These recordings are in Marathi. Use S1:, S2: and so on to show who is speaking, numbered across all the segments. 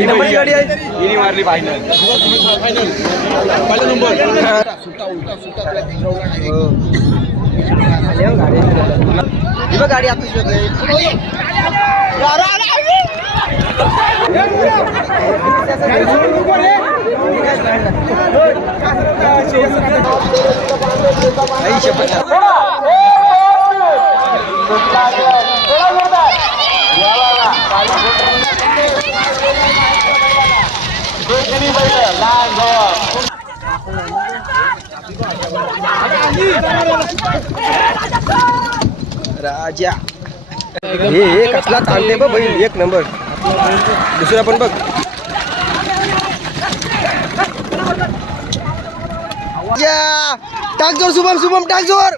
S1: ही नंबरची गाडी आहे.
S2: हिने मारली फायनल
S1: ही गाडी आता शपथ. राजा. हे हे कसला चालते बघ बैल एक नंबर. दुसरा पण बघ. टाक जोर शुभम शुभम टाक जोर.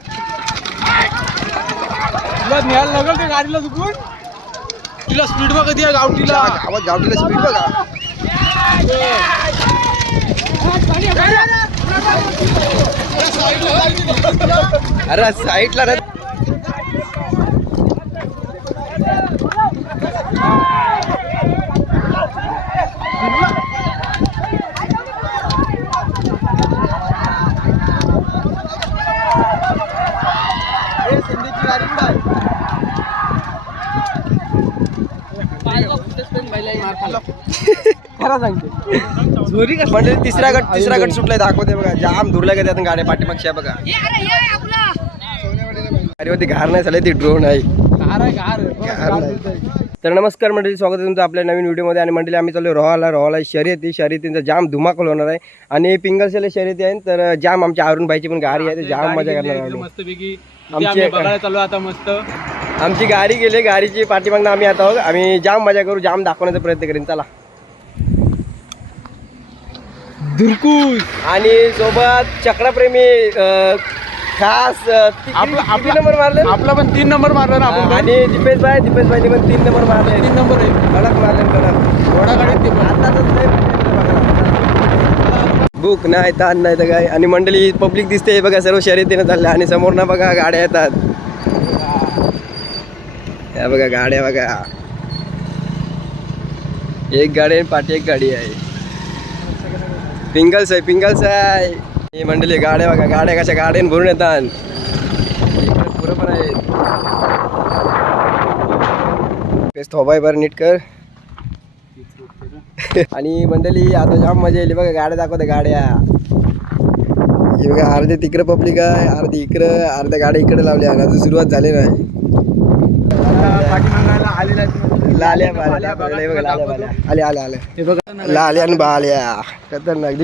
S2: तुला न्यायला लागल त्या गाडीला चुकून तिला स्पीड बघ कधी गावठीला.
S1: गावात गावठीला स्पीड बघा. अरे साईडला ना
S2: खरा सांगते.
S1: म्हणजे तिसरा गट तिसरा गट सुटलाय दाखवते बघा. जाम धुरल्या का त्यातून गाड्या पाठीमागच्या बघा. अरे होती घार नाही झाले ती ड्रोन आहे.
S2: आहे
S1: नाही. तर नमस्कार मंडळी स्वागत आहे तुमचं आपल्या नवीन व्हिडिओमध्ये आणि मंडळी आम्ही चालू रोहाला रोहाला शर्यती शर्यतींचा जाम धुमाकूल होणार आहे. आणि पिंगलसेला शर्यती आहे. तर जाम आमच्या अरुण भाईची पण गाडी आहे. जाम मजा करणार
S2: पैकी
S1: आमची
S2: आम्ही
S1: एक-
S2: बघायला चालू आता मस्त.
S1: आमची गाडी गेली. गाडीची पाठीमागनं आम्ही आता आहोत. आम्ही जाम मजा करू जाम दाखवण्याचा प्रयत्न करीन. चला.
S2: दुरकूस
S1: आणि सोबत चक्रप्रेमी अं, खास अं, ति-
S2: आपला-
S1: किती
S2: आपला-
S1: नंबर मारले?
S2: आपला पण तीन नंबर मारला ना आपण. पण.
S1: आणि दीपेश भाई दीपेश भाईने पण तीन नंबर मारले.
S2: तीन नंबर आहे
S1: कडक मारले कडक.
S2: घोडा गाडीत ते पण.
S1: बुक नाही ताण नाही तर काय. आणि मंडळी पब्लिक दिसते हे बघा सर्व शर्यतीनं चालल्या. आणि समोर ना बघा गाड्या येतात. या बघा गाड्या बघा. एक गाडी आहे पाठी एक गाडी आहे. पिंगल्स आहे पिंगल्स आहे ही मंडळी गाड्या बघा गाड्या कशा गाड्यान भरून येतात. इकडे पुरं पण आहेत. थोबाय बरं नीट कर. आणि मंडळी आता जाम मजा येईल बघा गाड्या दाखवते गाड्या. हे बघा अर्धे तिकडे पब्लिक आहे अर्धे इकडं अर्ध्या गाड्या इकडे लावल्या आणि अजून सुरुवात झाली नाही
S2: पाठीमागायला आलेला आहे.
S1: लाल्या बाल्या हे बघा लाल्या बाल्या आल्या आल्या आल्या.
S2: बघा.
S1: लाल्या आणि बाल्या. खतरनाक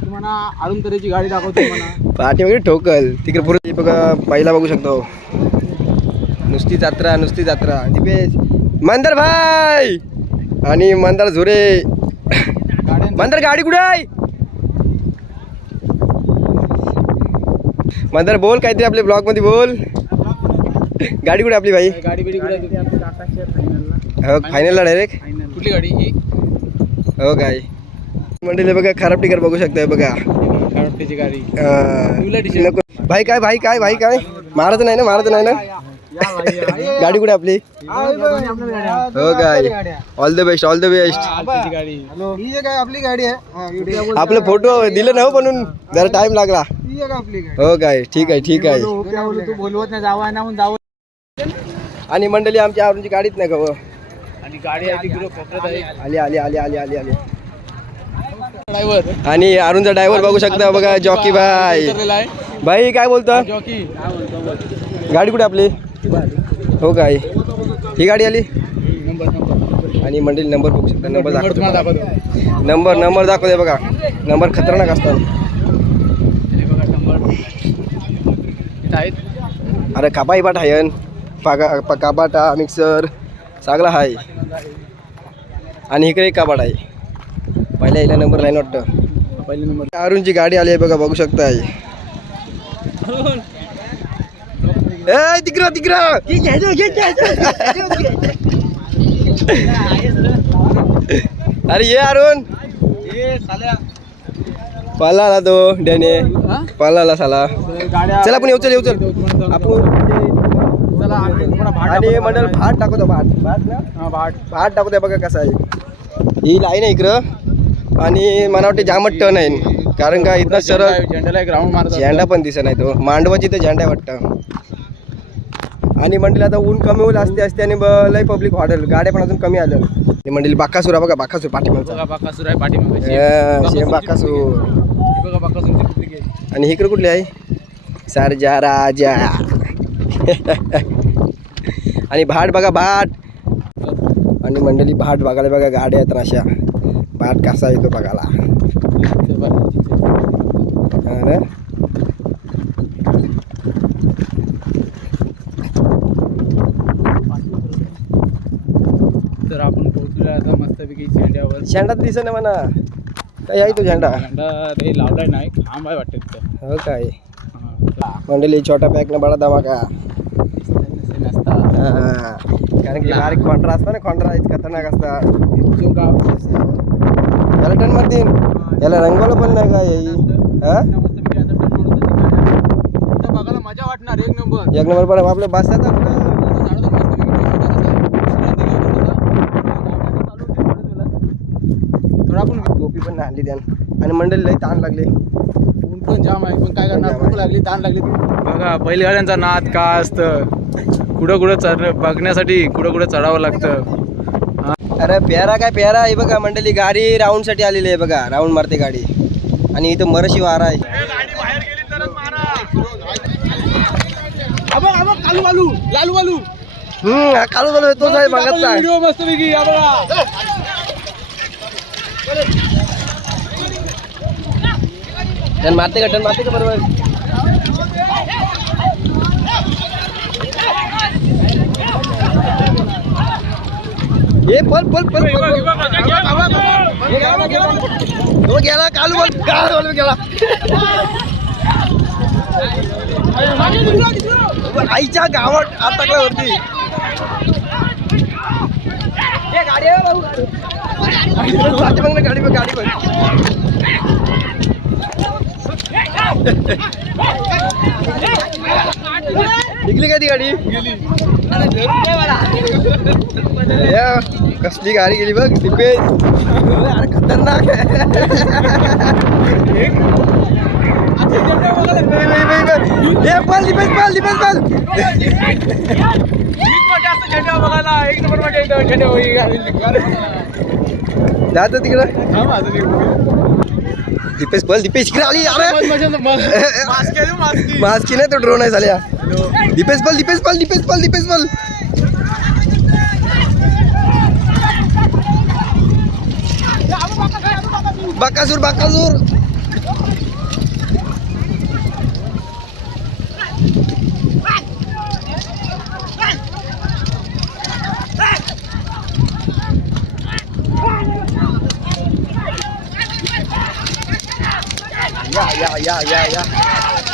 S2: तुम्हाला अरुण तऱ्हेची गाडी दाखवतो
S1: पाठी वगैरे ठोकल. तिकडे पुढे बघा पहिला बघू शकतो. नुसती जत्रा नुसती जत्रा. दिपेश. मंदर भाई! आणि मंदार झुरे. मंदार गाडी कुठे आहे? मंदार बोल काहीतरी आपल्या ब्लॉगमध्ये बोल. गाडी कुठे आपली भाई?
S2: गाडी बिडी कुठे
S1: हो फायनलला डायरेक्ट
S2: कुठली गाडी ही?
S1: हो काय मंडळी बघा खराब टिकर बघू शकताय बघा.
S2: खराबटीची गाडी.
S1: अं, नको. भाई काय भाई काय भाई काय? मारत नाही ना मारत नाही ना? गाडी कुठे आपली? हो काय all the best all the best
S2: गाडी.
S3: ही आहे आपली गाडी आहे?
S1: आपलं फोटो दिलं ना हो बनून जरा टाइम लागला.
S3: ही आपली
S1: काय ठीक आहे ठीक आहे.
S2: तू बोलवत नाही जावा ना म्हणून जावं
S1: आणि मंडळी आमच्या आवरूनची गाडीच नाही का हो?
S2: आणि गाडी आहे तिकडे कोपऱ्यात आहे.
S1: आली आली आली आली आली आली.
S2: ड्रायव्हर
S1: आणि अरुणचा ड्रायव्हर बघू शकता बघा जॉकी भाई.
S2: आहे
S1: भाई काय बोलतो?
S2: जॉकी
S1: गाडी कुठे आपली? हो काय ही गाडी आली? आणि मंडळी नंबर बघू शकता नंबर दाखवतो. नंबर नंबर दाखवते बघा. नंबर खतरनाक असतात. अरे कापाई पाठ आहे पागा कापाटा मिक्सर सगळा आहे आणि इकडे एक कापाट आहे. पहिल्या हिला नंबर लाईन वाटतं.
S2: पहिला नंबर.
S1: अरुणची गाडी आली आहे बघा बघू शकताय. ए तिकडं तिकडं. अरे ये अरुण. पाला आला तो डॅने. पाला आला साला. चल आपण येऊ चल येऊ चल. आपण आणि मंडळ भात टाकतो भात. भात ना
S2: भाट
S1: भात. टाकतोय बघा कसा आहे. ही लाईन आहे इकडं. आणि मला वाटते जामत टन आहे. कारण का इथं सरळ
S2: झेंड्याला राऊंड मारत
S1: झेंडा पण दिसत नाही तो. मांडवाची तर झेंडा वाटतं. आणि मंडळी आता ऊन कमी होईल असते असते आणि ब- लय पब्लिक वाढेल. गाड्या पण अजून कमी आल्या आणि मंडळी बाकासूर आहे बघा बाकासूर पाठीमागचा.
S2: बघा बाकासूर आहे पाठीमागे.
S1: बाकासूर.
S2: बघा बाकासूरची कुठली गेली
S1: आणि इकडे कुठली आहे? सरजा राजा. आणि भाट बघा भाट. आणि मंडळी भाट बघायला बघा गाड्या आहेत ना अशा. भाट कसा येतो बघायला?
S2: तर आपण पोहोचलो आता मस्तपैकी झेंड्यावर
S1: झेंडा दिसत नाही म्हणा. काय आहे तो झेंडा
S2: झेंडा ते लावलाय नाही खांब आहे वाटतं
S1: हो काय. मंडळी छोटा पॅक न बडा धमाका. कारण की बारीक खोंडरा असता ना खोंडरा इतका खतरनाक असता याला टन याला रंगवलं पण नाही हा?
S2: गाड्या. इथं बघायला मजा वाटणार एक नंबर
S1: एक नंबर पण आपलं
S2: मस्तपैकी थोडा पण
S1: टोपी पण नाही आणली त्यानं. आणि मंडळी लई ताण लागले.
S2: ऊन पण जाम आहे पण काय करणार? भूक लागली ताण लागली. बघा बैलगाड्यांचा नाद का असतं? कुठं कुठं चढ बघण्यासाठी कुठं कुठं चढावं लागतं.
S1: अरे प्यारा काय प्यारा? आहे बघा मंडळी गाडी राऊंडसाठी आलेली आहे बघा. राऊंड मारते गाडी. आणि इथं मरशी वारा आहे.
S2: कालू वालू लालू वालू
S1: हम्म हा कालू बोलतो तोच आहे
S2: व्हिडिओ मस्त पैकी
S1: टन मारते का? टन मारते का बरोबर? ए पल पल पल तो गेला कालू बोल कालू बोल गेला. आईच्या गावात अटकला वरती. ए, गाडी गाडी बघ गाडी बघ. निघली का ती गाडी? या, कसली गाडी गेली बघ दिपेश. अरे खतरनाक आहे. दिपेश दिपेश पळ जात तिकडं. दिपेश पळ दिपेश इकडे आली अरे. मास्की नाही तो ड्रोन आहे झाल्या दिपेश पल दिपेश पल दिपेश पल दिपेश पल बाकासूर बाकासूर या या या या या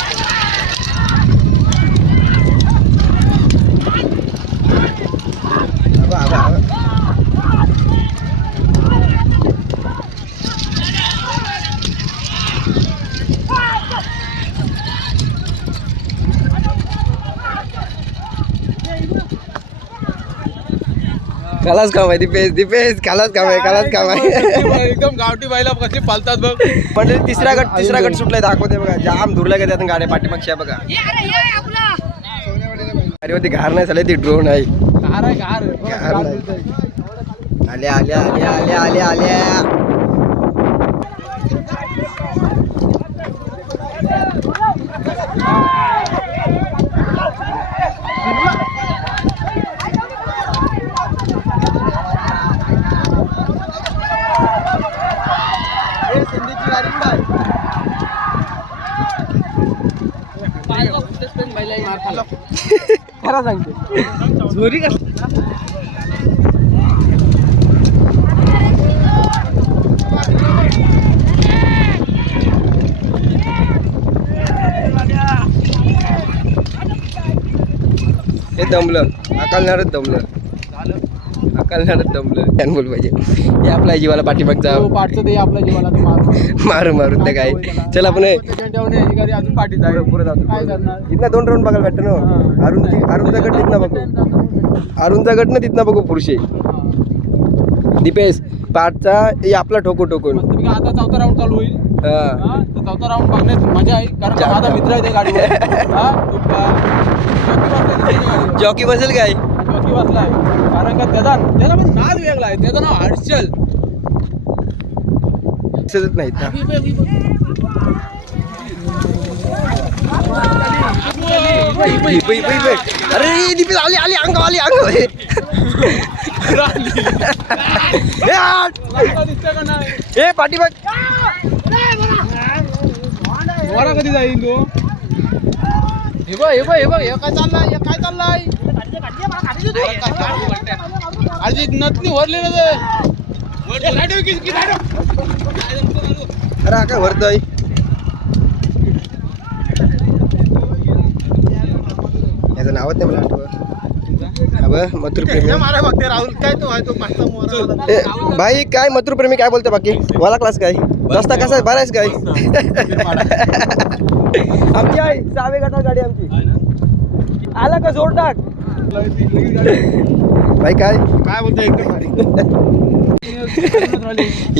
S1: खलास काम आहे दिपेश दिपेश खलास काम आहे खलास काम आहे
S2: एकदम गावठी बायला कशी पालतात बघ.
S1: पण तिसरा गट तिसरा गट सुटलाय दाखवते बघा. जाम धुरला का त्यातून गाड्या पाठीमागच्या बघा. गाडीवरती घार नाही झाले ती ड्रोन आहे.
S2: कार आहे कार
S1: कार नाही. आल्या आल्या आल्या आल्या आल्या आल्या.
S2: सांगते चोरी
S1: हे दमलं अकालणारच दमलं कळणार दमलं फॅन बोल पाहिजे. हे आपला जीवाला पाठीमागचा
S2: तो पाठचं ते आपल्या जीवाला तो मारू
S1: मारू मारू ते काय चल आपण
S2: अजून पाठीत जाईल
S1: पुढे जातो
S2: काय करणार?
S1: इथनं दोन राऊंड बघायला भेटतं
S2: हा.
S1: ना अरुणची अरुणचा गट तिथनं बघू. अरुणचा गट ना तिथनं बघू पुरुषे दीपेश पाठचा हे आपला ठोको टोकून
S2: मस्तपैकी आता चौथा राऊंड चालू होईल.
S1: हा.
S2: हा, तर चौथा राऊंड बघण्यात मजा आहे कारण माझा मित्र आहे त्या गाडीवर. हा, तो बा- जॉकी बसलाय
S1: जॉकी बसेल
S2: त्या गाडीवर.
S1: काय?
S2: जॉकी बसलाय कारण का त्याचा त्याचा पण नाद वेगळा आहे. त्याचं नाव हर्षल.
S1: दिसतच नाहीत ना. इपे, इपे, इपे. अरे दीपेश आली आली अंग आली अंग ए,
S2: नाही वरा कधी जाईल तो? हे बघ हे बघ हे बघ. हे काय चाललाय? हे काय चाललाय? अरे नथनी भरले ना
S1: अरे काय वरतोय याचं नावच नाही मला आठवत मथुर प्रेमी
S3: राहुल काय तो आहे तो
S1: भाई काय मथुर प्रेमी काय बोलतो बाकी वाला क्लास काय रस्ता कसा आहे बरा आहेस काय आमची आहे सहावे गटात गाडी आमची. आला का जोर टाक भाई काय?
S3: काय बोलतो एकदम भारी.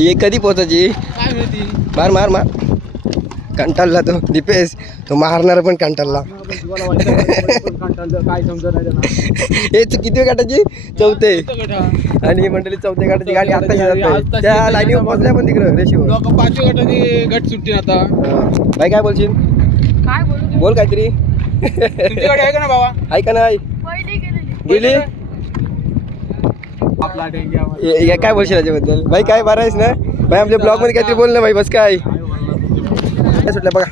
S1: हे कधी पोहोचायची मार मार मार. कंटाळला तो दीपेश. तो मारणार पण कंटाळला.
S2: काय समजत नाही त्यांना
S1: हे चु- किती गटाची चौथे. आणि मंडळी चौथ्या गटाची गाडी आता त्या. लाईनीवर पोहोचल्या पण तिकडं रेशीवर.
S2: लोक पाचव्या गटाची गट सुट्टी आता.
S1: भाई काय बोलशील?
S4: काय बोलू?
S1: बोल काहीतरी.
S2: तुमची गाडी आहे का ना बाबा?
S1: ऐका नाही? हे- हे काय बोलशील याच्याबद्दल? भाई काय बरं आहेस ना? भाई आपल्या ब्लॉगमध्ये काहीतरी बोल ना भाई बस काय? काय सुटलं बघा.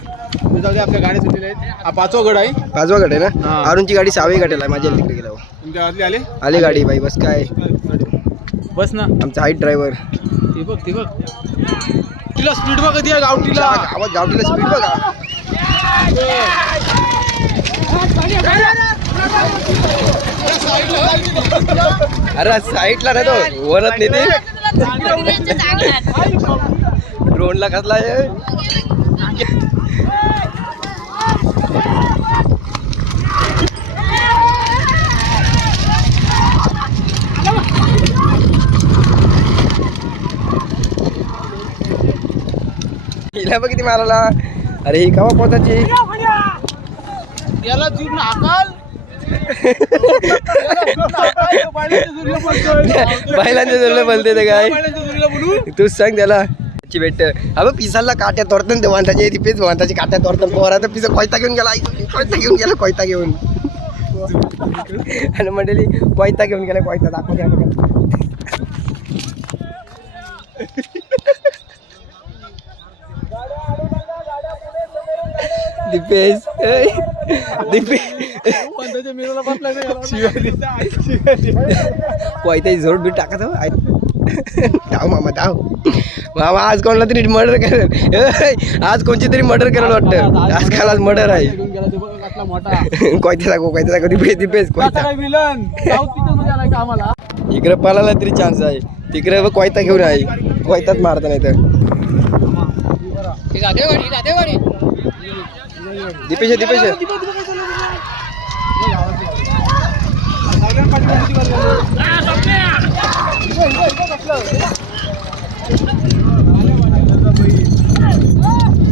S2: आपल्या गाडी सुटलेल्या आहेत. हा पाचवा गड आहे.
S1: पाचवा गट आहे ना. अरुणची गाडी सहावी गटाला आहे माझ्या तिकडे गेला
S2: तुमच्या गावातली आले?
S1: आली गाडी भाई बस काय?
S2: बस ना.
S1: आमचा हाईट ड्रायव्हर.
S2: ते बघ ते बघ. तिला स्पीड बघ कधी गावठीला.
S1: आवाज गावठीला स्पीड बघा. अरे साईडला ना तो. वरत नाही ड्रोनला कसला हिला बघ किती मारायला. अरे ही कवा पोचायची
S2: याला जीव ना हाकाल. बैलाच्या जोडीला
S1: बैलांच्या बोलते ते काय? तूच सांग त्याला. ची भेट. अबे पिसाला काट्या तोडतात ते वांताचे रिपेच वांताची काट्या तोडतात. पोहरा तर पिसा कोयता घेऊन गेला कोयता घेऊन गेला कोयता घेऊन. आणि मंडळी कोयता घेऊन गेला कोयता. दाखव द्या दिपेश दिपेश बीट टाकत हो. धाव मामा धाव मामा आज कोणाला तरी मर्डर करेल आज कोणची तरी मर्डर करायला वाटतं? आजकाल आज मर्डर आहे.
S2: घेऊन गेला ते बघ कसला मोठा.
S1: कोयत्या दाखव कोयत्या दाखव दीपेश
S2: कसा
S1: कोयता. इकडे पळायला तरी चान्स आहे. तिकडे कोयता घेऊन आहे. कोयताच मारता नाही तर. दीपेश दीपेश.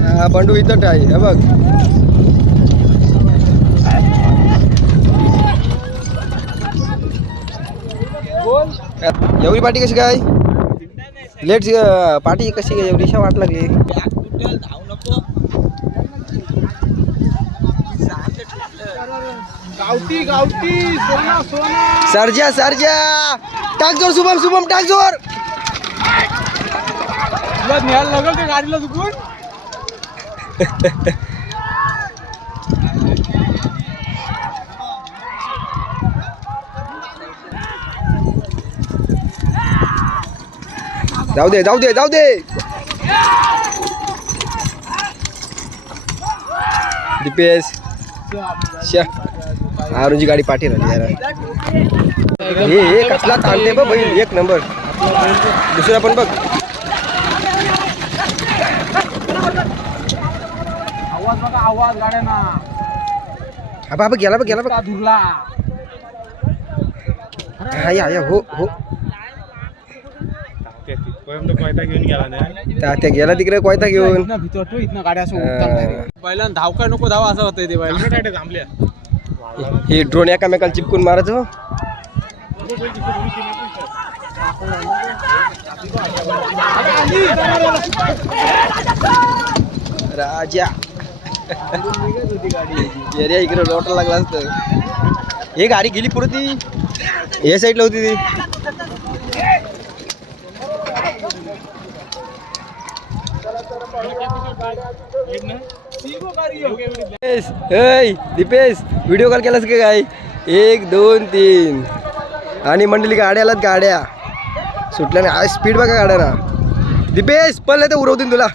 S1: हा, बंडू इथं आहे हे बघ. एवढी पार्टी कशी काय? लेट पाठी कशी काय? एवढीशा वाट लागली.
S2: गावठी गावठी सोना सोना.
S1: सरजा सरजा. टाक जोर शुभम शुभम टाक जोर.
S2: तुला न्यायला लागल ते गाडीला चुकून?
S1: जाऊ दे जाऊ दे जाऊ दे. दीपेश. अरुणची गाडी पाठी राहिली यार हे हे कसला ताणते बघ बैल एक नंबर. दुसरा पण बघ.
S2: आवाज बघा आवाज गाड्यांना.
S1: हा बाबा गेला बघ गेला बघ.
S2: धुरला.
S1: हा या या हो हो.
S3: घेऊन गेला नाही
S1: त्या गेला तिकडे कोयता घेऊन.
S2: इथनं भीती वाटतो इथनं गाड्या धाव काय नको धावा असं होतं ते बैल
S3: थांबल्या
S1: हे ड्रोन एकामेकाला चिपकून मारायचं हो. राजा. एरिया इकडे रोटर लागला असतं. हे गाडी गेली पुढे ती. हे साईडला होती ती. दीपेश दीपेश व्हिडिओ कॉल केलास का काय? एक दोन तीन. आणि मंडळी गाड्या आलात गाड्या. सुटल्या नाही. आज स्पीड बघा गाड्या ना. दीपेश पण नाही तर उरवतील तुला.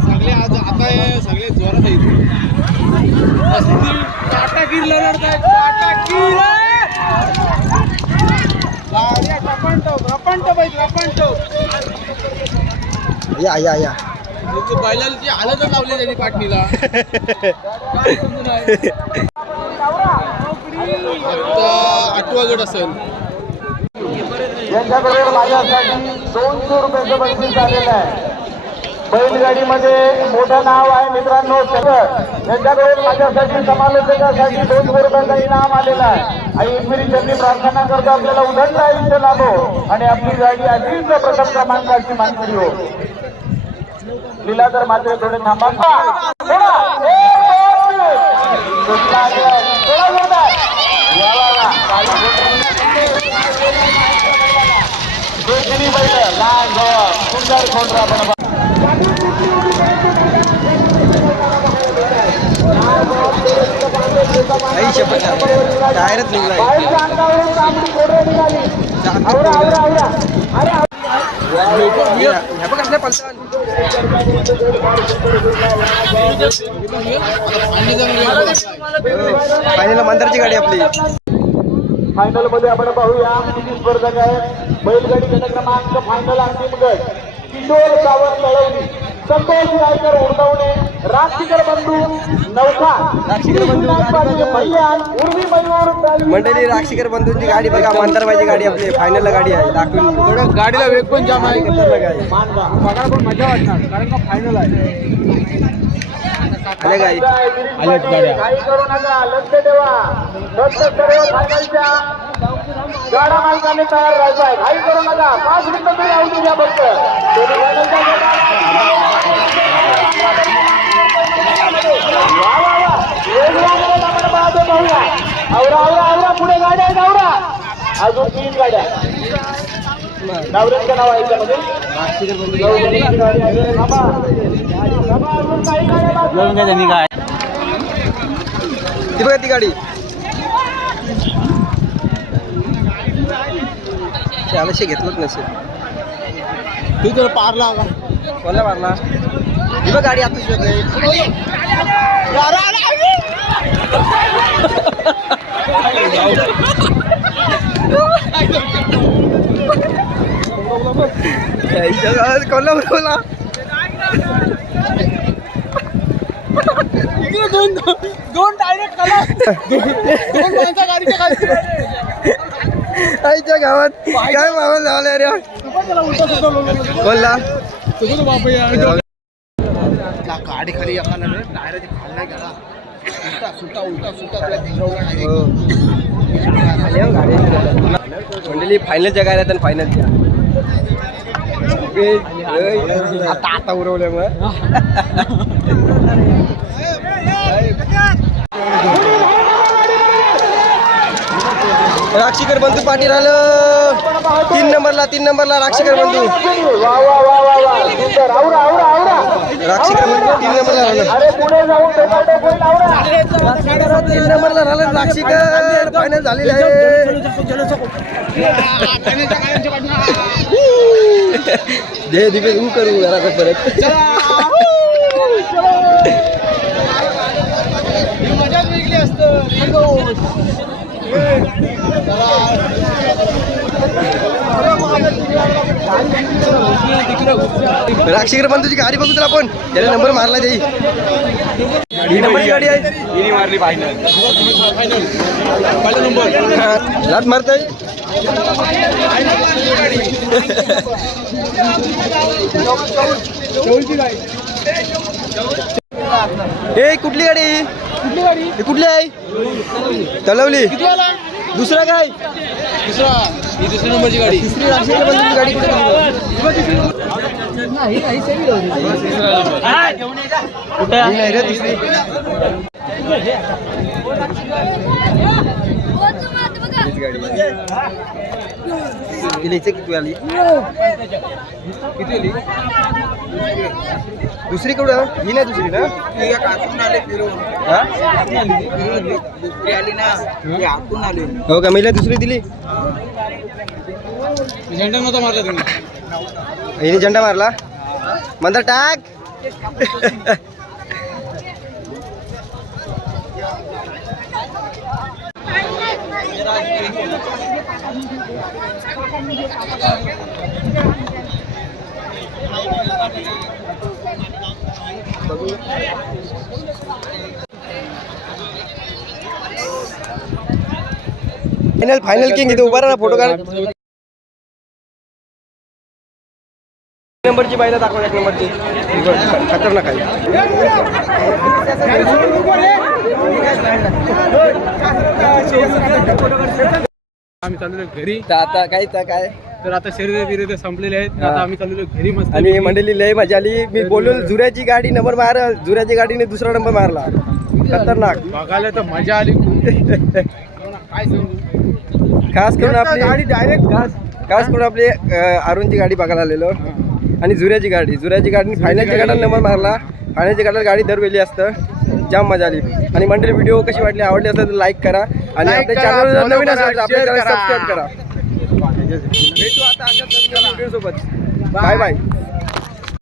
S2: सगळे आज आता हे सगळे जोरात गिर लढतायत टाटा गिर गाड्या रपंटो रपंटो बाई रपंटो
S1: या या या.
S2: बैलाची हालतच लावली त्यांनी पाटणीला? आता आठवा गट असेल.
S5: यांच्याकडे माझ्यासाठी दोनशे रुपयाचं बक्षीस झालेलं आहे. बैलगाडीमध्ये मोठं नाव आहे मित्रांनो. सगळं यांच्याकडे माझ्यासाठी समालोचकासाठी दोन रुपयाचं इनाम आलेलं आहे. आणि एकविरी प्रार्थना करतो आपल्याला उदंड आयुष्य लाभो आणि आपली गाडी अतिशय प्रथम क्रमांकाची मानकरी हो. लिला तर मात्र थोडे थांबा. थोडा, एक, दोन मिनिट. सुटला आहे. थोडा जोरदार. वा, वा, वा. काही दोन्ही बैल लहान जवळ सुंदर खोंडरा पण
S1: काही शपथ
S5: घोडे निघाली
S1: ह्या बघ असल्या फायनल मंदारची गाडी आपली.
S5: फायनलमध्ये आपण पाहूया किती स्पर्धक आहेत. बैलगाडी गट क्रमांक फायनल अंतिम गट. किशोर सावंत तळवली संतोष रायकर उडवणे राजशिखर बंधू नौका कल्याण उर्वी मयूर
S1: मंडळी राक्षीकर बंधूंची गाडी बघा मंदारबाईची गाडी आपली फायनल गाडी आहे दाखवून
S2: थोडं गाडीला वेग पण जाम आहे.
S1: खतरनाक आहे.
S5: मानगा.
S2: बघायला पण मजा वाटणार कारण का फायनल आहे.
S1: गाई
S2: गाड्या.
S5: काही करू नका लक्ष सर्व फायनलच्या. गाडा मालकाने तयार राहायचं आहे. काही करू नका पाच मिनिटं तरी राहू द्या फक्त. आवरा आवरा आवरा पुढे गाड्या आहेत आवरा अजून तीन गाड्या नवऱ्याचं नाव आहे आहेत.
S1: ती बघा ती गाडी. त्याला घेतलंच नसेल
S2: तू तर पारला का
S1: कोणला मारला ही बघ गाडी आता शिवत आहे आईच्या गावात कोणला बरोबला
S2: दोन दोन डायरेक्ट कला दोन माणसं गाडीच्या खाली
S1: आईच्या गावात काय मामा झालं रे
S2: यार
S3: गाडी खाली एका डायरेक्ट खाल्ला गेला उलटा सुलटा उलटा सुलटा
S1: हो. हो. मंडळी फायनलच्या फायनलच्या आता आता उरवल्यामुळे राक्षीकर बंधू पाटील आलं. तीन नंबरला तीन नंबरला राक्षीकर बंधू. राक्षीकर बंधू तीन नंबरला राहिलं. तीन नंबरला राहिलं राक्षीकर फायनल झालेलं आहे. दे दिपे तू करू घरात परत.
S3: असतं.
S1: राक्षीकर पण तुझी गाडी बघू तर आपण. त्याला नंबर मारला जाई ही नंबरची गाडी आहे.
S2: मारली फायनल पहिला नंबर
S1: लात मारताय. ए कुठली गाडी? कुठली गाडी? कुठली आहे? तलवली. दुसरा काय?
S2: दुसरा ही दुसरी नंबरची गाडी.
S1: तिसरी गाडी कुठे कुठे? नाही रे दुसरी. हीच गाडी इथे किती आली किती आली दुसरी कुठं ही नाही दुसरी ना हा? हो का महिला दुसरी दिली
S2: झेंडा नव्हता मारला तुम्ही
S1: हिने झेंडा मारला मंदार टाक फायनल फायनल किंग इथे उभा राहा फोटो काढ नंबरची बायला दाखवा एक नंबरची खतरनाक आहे.
S2: चाललेलो घरी.
S1: तर आता काय तर काय?
S2: तर आता शरीर बिरे संपलेले आहेत. आता आम्ही चाललेलो घरी मस्त
S1: आणि मंडळी लय मजा आली. मी बोललो झुऱ्याची गाडी नंबर मार झुऱ्याची गाडीने दुसरा नंबर मारला. खतरनाक.
S2: बघायला तर मजा आली काय सांगू?
S1: खास करून आपली
S3: गाडी डायरेक्ट
S1: खास खास करून आपली अरुणची गाडी बघायला आलेलो. आणि झुऱ्याची गाडी. झुऱ्याची गाडी फायनलच्या गाड्याला नंबर मारला. फायनलच्या गाड्याला गाडी दरवेळी असतं. जाम मजा आली. आणि मंडळी व्हिडिओ कशी वाटली आवडली असेल तर लाईक करा. आणि आपल्या
S3: करा,
S1: चॅनल जर
S3: follow
S1: नवीन
S3: करा,
S1: असेल तर आपल्या चॅनल
S3: करा.
S1: सबस्क्राईब करा. भेटू आता अशाच नवीन व्हिडिओ सोबत. Bye bye